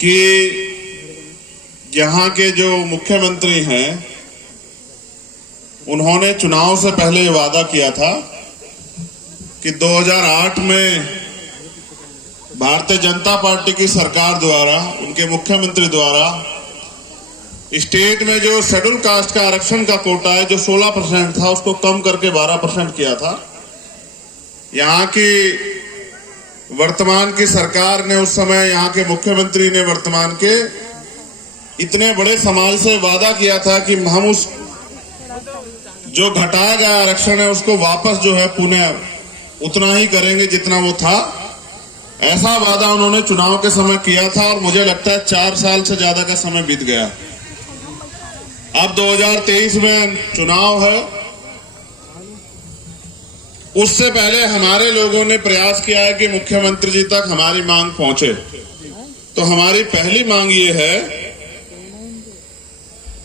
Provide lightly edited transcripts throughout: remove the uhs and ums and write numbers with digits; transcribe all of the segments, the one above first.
कि यहाँ के जो मुख्यमंत्री हैं उन्होंने चुनाव से पहले ये वादा किया था कि 2008 में भारतीय जनता पार्टी की सरकार द्वारा, उनके मुख्यमंत्री द्वारा स्टेट में जो शेड्यूल कास्ट का आरक्षण का कोटा है जो 16% था उसको कम करके 12% किया था। यहाँ की वर्तमान की सरकार ने, उस समय यहाँ के मुख्यमंत्री ने वर्तमान के इतने बड़े समाज से वादा किया था कि हम उस जो घटाया गया आरक्षण है उसको वापस जो है पुनः उतना ही करेंगे जितना वो था। ऐसा वादा उन्होंने चुनाव के समय किया था और मुझे लगता है 4 साल से ज्यादा का समय बीत गया। अब 2023 में चुनाव है। उससे पहले हमारे लोगों ने प्रयास किया है कि मुख्यमंत्री जी तक हमारी मांग पहुंचे। तो हमारी पहली मांग ये है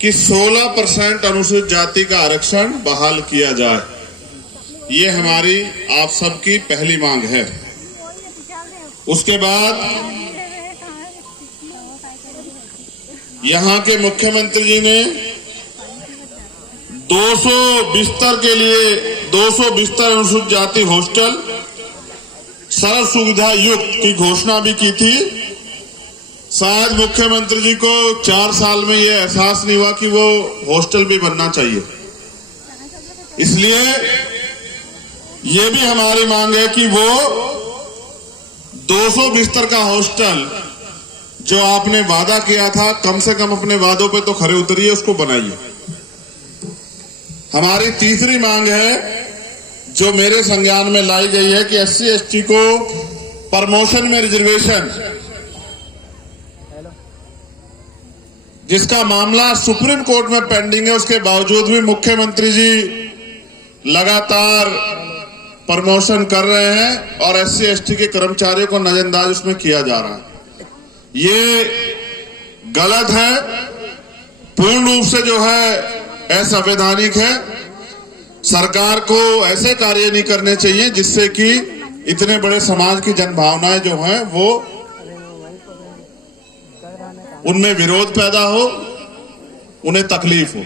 कि 16% अनुसूचित जाति का आरक्षण बहाल किया जाए। ये हमारी आप सबकी पहली मांग है। उसके बाद यहाँ के मुख्यमंत्री जी ने 200 बिस्तर के लिए 200 बिस्तर अनुसूचित जाति हॉस्टल सर्व सुविधा युक्त की घोषणा भी की थी। शायद मुख्यमंत्री जी को 4 साल में ये एहसास नहीं हुआ कि वो हॉस्टल भी बनना चाहिए। इसलिए ये भी हमारी मांग है कि वो 200 बिस्तर का हॉस्टल जो आपने वादा किया था, कम से कम अपने वादों पे तो खरे उतरिए, उसको बनाइए। हमारी तीसरी मांग है जो मेरे संज्ञान में लाई गई है कि SC ST को प्रमोशन में रिजर्वेशन, जिसका मामला सुप्रीम कोर्ट में पेंडिंग है, उसके बावजूद भी मुख्यमंत्री जी लगातार प्रमोशन कर रहे हैं और SC ST के कर्मचारियों को नजरअंदाज उसमें किया जा रहा है। ये गलत है, पूर्ण रूप से जो है असंवैधानिक है। सरकार को ऐसे कार्य नहीं करने चाहिए जिससे कि इतने बड़े समाज की जनभावनाएं जो हैं वो उनमें विरोध पैदा हो, उन्हें तकलीफ हो।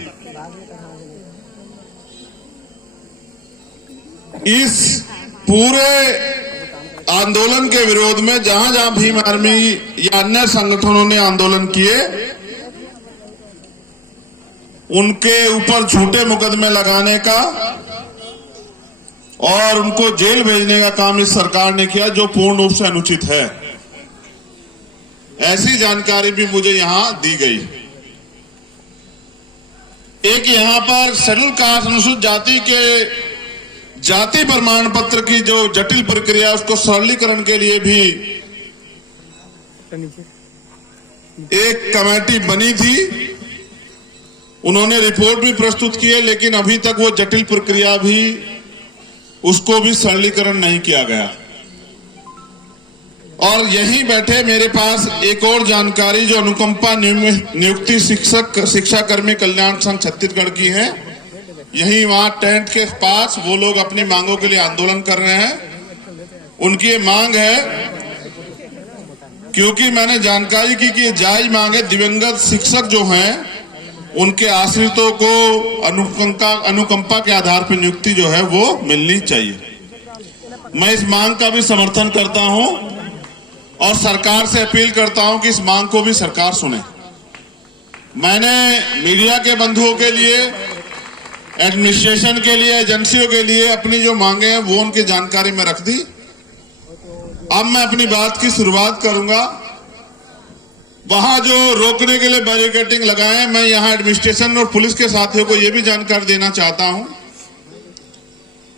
इस पूरे आंदोलन के विरोध में जहां जहां भीम आर्मी या अन्य संगठनों ने आंदोलन किए, उनके ऊपर झूठे मुकदमे लगाने का और उनको जेल भेजने का काम इस सरकार ने किया, जो पूर्ण रूप से अनुचित है। ऐसी जानकारी भी मुझे यहां दी गई। एक यहां पर शेड्यूल कास्ट अनुसूचित जाति के जाति प्रमाण पत्र की जो जटिल प्रक्रिया, उसको सरलीकरण के लिए भी एक कमेटी बनी थी। उन्होंने रिपोर्ट भी प्रस्तुत की है, लेकिन अभी तक वो जटिल प्रक्रिया भी, उसको भी सरलीकरण नहीं किया गया। और यहीं बैठे मेरे पास एक और जानकारी जो अनुकंपा नियुक्ति शिक्षा कर्मी कल्याण संघ छत्तीसगढ़ की है। यहीं वहां टेंट के पास वो लोग अपनी मांगों के लिए आंदोलन कर रहे हैं। उनकी ये मांग है, क्योंकि मैंने जानकारी की कि जायज मांग है, दिवंगत शिक्षक जो हैं उनके आश्रितों को अनुकंपा के आधार पर नियुक्ति जो है वो मिलनी चाहिए। मैं इस मांग का भी समर्थन करता हूं और सरकार से अपील करता हूं कि इस मांग को भी सरकार सुने। मैंने मीडिया के बंधुओं के लिए, एडमिनिस्ट्रेशन के लिए, एजेंसियों के लिए अपनी जो मांगे हैं वो उनकी जानकारी में रख दी। अब मैं अपनी बात की शुरुआत करूंगा। वहां जो रोकने के लिए बैरिकेडिंग लगाए, मैं यहां एडमिनिस्ट्रेशन और पुलिस के साथियों को यह भी जानकारी देना चाहता हूं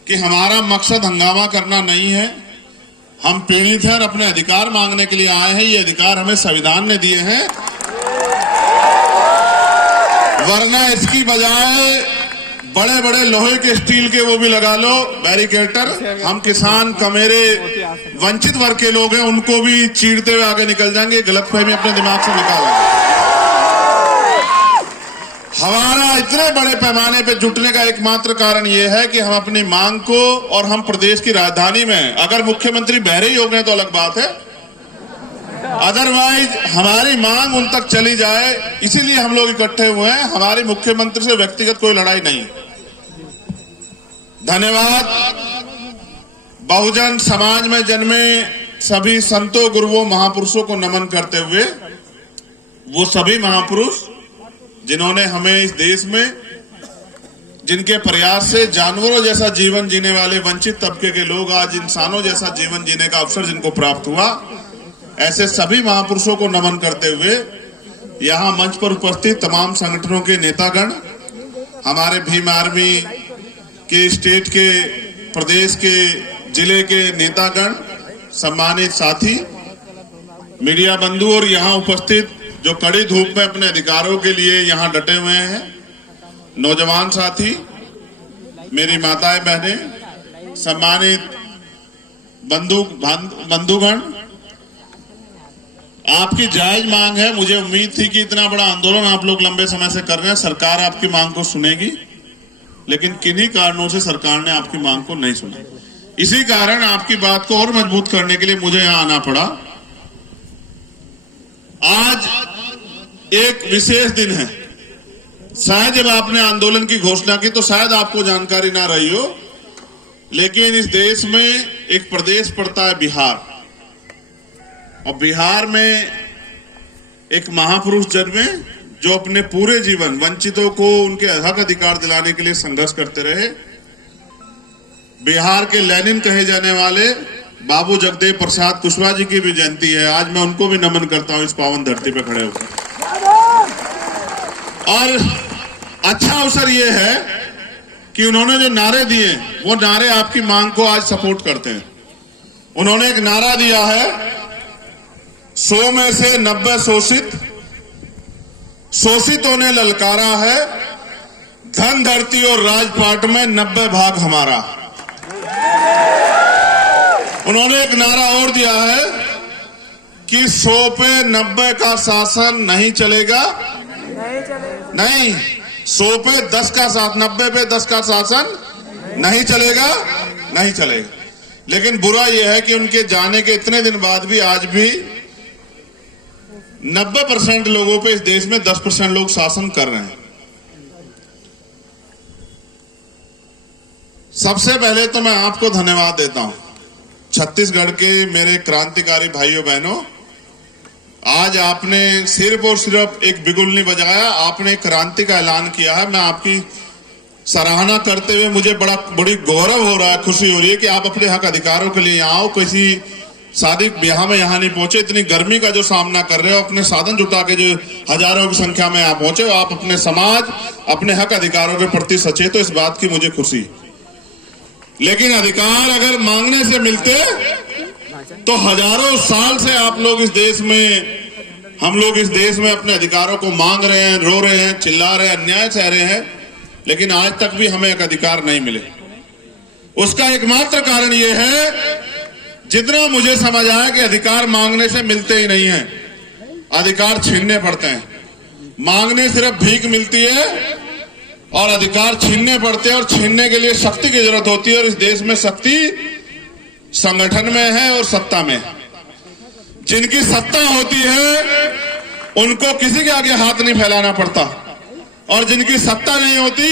कि हमारा मकसद हंगामा करना नहीं है। हम पीड़ित हैं और अपने अधिकार मांगने के लिए आए हैं। ये अधिकार हमें संविधान ने दिए हैं, वरना इसकी बजाय बड़े बड़े लोहे के, स्टील के वो भी लगा लो बैरिकेटर। हम किसान, कमेरे, वंचित वर्ग के लोग हैं, उनको भी चीरते हुए आगे निकल जाएंगे। गलतफहमी अपने दिमाग से निकालेंगे। हमारा इतने बड़े पैमाने पे जुटने का एकमात्र कारण यह है कि हम अपनी मांग को, और हम प्रदेश की राजधानी में, अगर मुख्यमंत्री बहरे ही हो गए तो अलग बात है, अदरवाइज हमारी मांग उन तक चली जाए, इसीलिए हम लोग इकट्ठे हुए हैं। हमारी मुख्यमंत्री से व्यक्तिगत कोई लड़ाई नहीं। धन्यवाद। बहुजन समाज में जन्मे सभी संतों, गुरुओं, महापुरुषों को नमन करते हुए, वो सभी महापुरुष जिन्होंने हमें इस देश में, जिनके प्रयास से जानवरों जैसा जीवन जीने वाले वंचित तबके के लोग आज इंसानों जैसा जीवन जीने का अवसर जिनको प्राप्त हुआ, ऐसे सभी महापुरुषों को नमन करते हुए यहाँ मंच पर उपस्थित तमाम संगठनों के नेतागण, हमारे भीम आर्मी के स्टेट के, प्रदेश के, जिले के नेतागण, सम्मानित साथी, मीडिया बंधु और यहाँ उपस्थित जो कड़ी धूप में अपने अधिकारों के लिए यहाँ डटे हुए हैं, नौजवान साथी, मेरी माताएं, बहनें, सम्मानित बंधुगण, आपकी जायज मांग है। मुझे उम्मीद थी कि इतना बड़ा आंदोलन आप लोग लंबे समय से कर रहे हैं, सरकार आपकी मांग को सुनेगी, लेकिन किन्हीं कारणों से सरकार ने आपकी मांग को नहीं सुना। इसी कारण आपकी बात को और मजबूत करने के लिए मुझे यहां आना पड़ा। आज एक विशेष दिन है। शायद जब आपने आंदोलन की घोषणा की तो शायद आपको जानकारी ना रही हो, लेकिन इस देश में एक प्रदेश पड़ता है बिहार, और बिहार में एक महापुरुष जन्मे जो अपने पूरे जीवन वंचितों को उनके हक अधिकार दिलाने के लिए संघर्ष करते रहे। बिहार के लेनिन कहे जाने वाले बाबू जगदेव प्रसाद कुशवाहा जी की भी जयंती है। आज मैं उनको भी नमन करता हूं इस पावन धरती पर खड़े होकर। और अच्छा अवसर यह है कि उन्होंने जो नारे दिए वो नारे आपकी मांग को आज सपोर्ट करते हैं। उन्होंने एक नारा दिया है, 100 में से 90 शोषित, शोषितों ने ललकारा है, धन धरती और राजपाट में 90 भाग हमारा। उन्होंने एक नारा और दिया है कि 100 पे 90 का शासन नहीं चलेगा, नहीं 100 पे 10 का शासन, 90 पे 10 का शासन नहीं चलेगा, नहीं चलेगा। लेकिन बुरा यह है कि उनके जाने के इतने दिन बाद भी आज भी 90% लोगों पे इस देश में 10% लोग शासन कर रहे हैं। सबसे पहले तो मैं आपको धन्यवाद देता हूं, छत्तीसगढ़ के मेरे क्रांतिकारी भाइयों बहनों। आज आपने सिर्फ और सिर्फ एक बिगुल नहीं बजाया, आपने क्रांति का ऐलान किया है। मैं आपकी सराहना करते हुए मुझे बड़ी गौरव हो रहा है, खुशी हो रही है कि आप अपने हक अधिकारों के लिए यहाँ आओ। किसी शादी ब्याह में यहाँ नहीं पहुंचे, इतनी गर्मी का जो सामना कर रहे हो, अपने साधन जुटा के जो हजारों की संख्या में यहाँ पहुंचे हो, आप अपने समाज, अपने हक अधिकारों के प्रति सचेत हो, इस बात की मुझे खुशी। लेकिन अधिकार अगर मांगने से मिलते तो हजारों साल से आप लोग इस देश में, हम लोग इस देश में अपने अधिकारों को मांग रहे हैं, रो रहे हैं, चिल्ला रहे हैं, अन्याय सह रहे हैं, लेकिन आज तक भी हमें एक अधिकार नहीं मिले। उसका एकमात्र कारण यह है, जितना मुझे समझ आया कि अधिकार मांगने से मिलते ही नहीं है, अधिकार छीनने पड़ते हैं। मांगने सिर्फ भीख मिलती है और अधिकार छीनने पड़ते हैं, और छीनने के लिए शक्ति की जरूरत होती है। और इस देश में शक्ति संगठन में है और सत्ता में है। जिनकी सत्ता होती है उनको किसी के आगे हाथ नहीं फैलाना पड़ता, और जिनकी सत्ता नहीं होती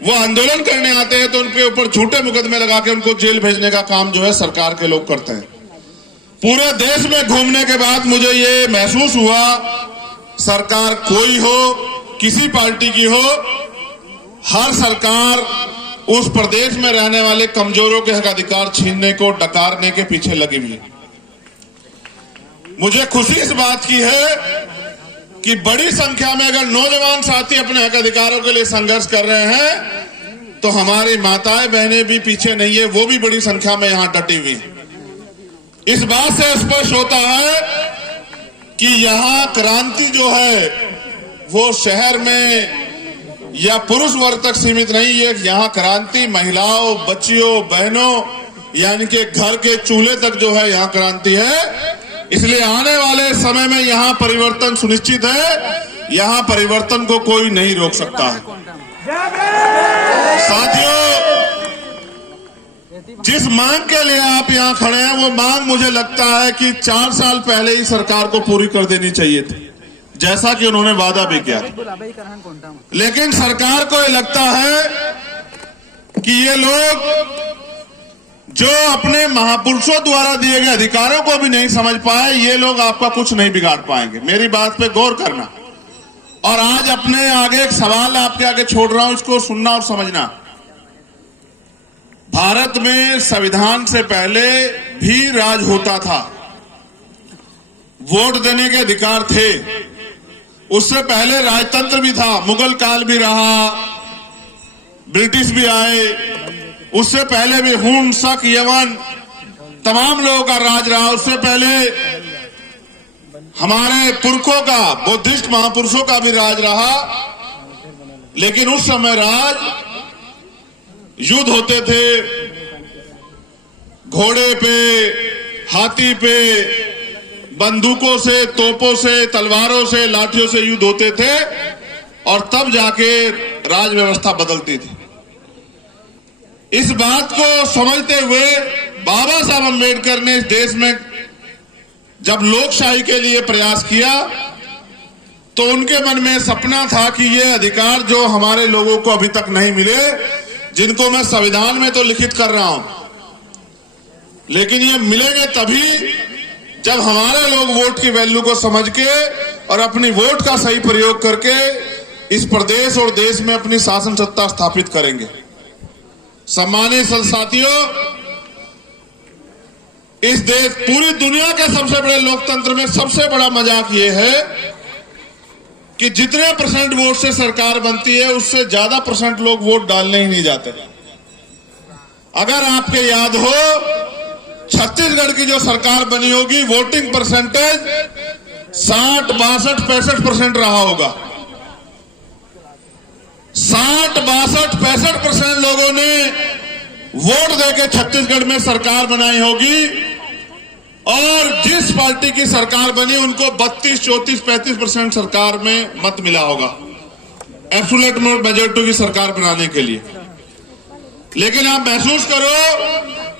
वो आंदोलन करने आते हैं तो उनके ऊपर झूठे मुकदमे लगा के उनको जेल भेजने का काम जो है सरकार के लोग करते हैं। पूरे देश में घूमने के बाद मुझे ये महसूस हुआ, सरकार कोई हो, किसी पार्टी की हो, हर सरकार उस प्रदेश में रहने वाले कमजोरों के हक अधिकार छीनने को, डकारने के पीछे लगी हुई है। मुझे खुशी इस बात की है कि बड़ी संख्या में अगर नौजवान साथी अपने हक अधिकारों के लिए संघर्ष कर रहे हैं तो हमारी माताएं बहनें भी पीछे नहीं है, वो भी बड़ी संख्या में यहां डटी हुई हैं। इस बात से स्पष्ट होता है कि यहां क्रांति जो है वो शहर में या पुरुष वर्ग तक सीमित नहीं है। यहां क्रांति महिलाओं, बच्चियों, बहनों, यानी कि घर के चूल्हे तक जो है यहां क्रांति है। इसलिए आने वाले समय में यहां परिवर्तन सुनिश्चित है, यहां परिवर्तन को कोई नहीं रोक सकता है। साथियों, जिस मांग के लिए आप यहां खड़े हैं वो मांग मुझे लगता है कि 4 साल पहले ही सरकार को पूरी कर देनी चाहिए थी, जैसा कि उन्होंने वादा भी किया। लेकिन सरकार को ये लगता है कि ये लोग जो अपने महापुरुषों द्वारा दिए गए अधिकारों को भी नहीं समझ पाए, ये लोग आपका कुछ नहीं बिगाड़ पाएंगे। मेरी बात पे गौर करना। और आज अपने आगे एक सवाल आपके आगे छोड़ रहा हूं, इसको सुनना और समझना। भारत में संविधान से पहले भी राज होता था, वोट देने के अधिकार थे। उससे पहले राजतंत्र भी था, मुगल काल भी रहा, ब्रिटिश भी आए, उससे पहले भी हुन, शक, यवन तमाम लोगों का राज रहा। उससे पहले हमारे पुरखों का, बुद्धिस्ट महापुरुषों का भी राज रहा। लेकिन उस समय राज युद्ध होते थे, घोड़े पे, हाथी पे, बंदूकों से, तोपों से, तलवारों से, लाठियों से युद्ध होते थे और तब जाके राज व्यवस्था बदलती थी। इस बात को समझते हुए बाबा साहब अम्बेडकर ने इस देश में जब लोकशाही के लिए प्रयास किया तो उनके मन में सपना था कि ये अधिकार जो हमारे लोगों को अभी तक नहीं मिले, जिनको मैं संविधान में तो लिखित कर रहा हूं, लेकिन ये मिलेंगे तभी जब हमारे लोग वोट की वैल्यू को समझ के और अपनी वोट का सही प्रयोग करके इस प्रदेश और देश में अपनी शासन सत्ता स्थापित करेंगे। सम्मानित साथियों, इस देश, पूरी दुनिया के सबसे बड़े लोकतंत्र में सबसे बड़ा मजाक ये है कि जितने % वोट से सरकार बनती है उससे ज्यादा % लोग वोट डालने ही नहीं जाते। अगर आपके याद हो, छत्तीसगढ़ की जो सरकार बनी होगी, वोटिंग परसेंटेज 60, 62, 65% रहा होगा। 60, 62, 65% लोगों ने वोट देके छत्तीसगढ़ में सरकार बनाई होगी और जिस पार्टी की सरकार बनी उनको 32, 34, 35% सरकार में मत मिला होगा एब्सोल्यूट मेजॉरिटी की सरकार बनाने के लिए। लेकिन आप महसूस करो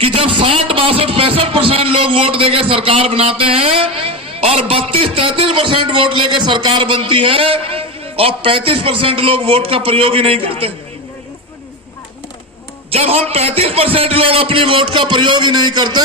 कि जब 60, 62, 65% लोग वोट देके सरकार बनाते हैं और 32, 33% वोट लेके सरकार बनती है और 35% लोग वोट का प्रयोग ही नहीं करते। जब हम 35% लोग अपनी वोट का प्रयोग ही नहीं करते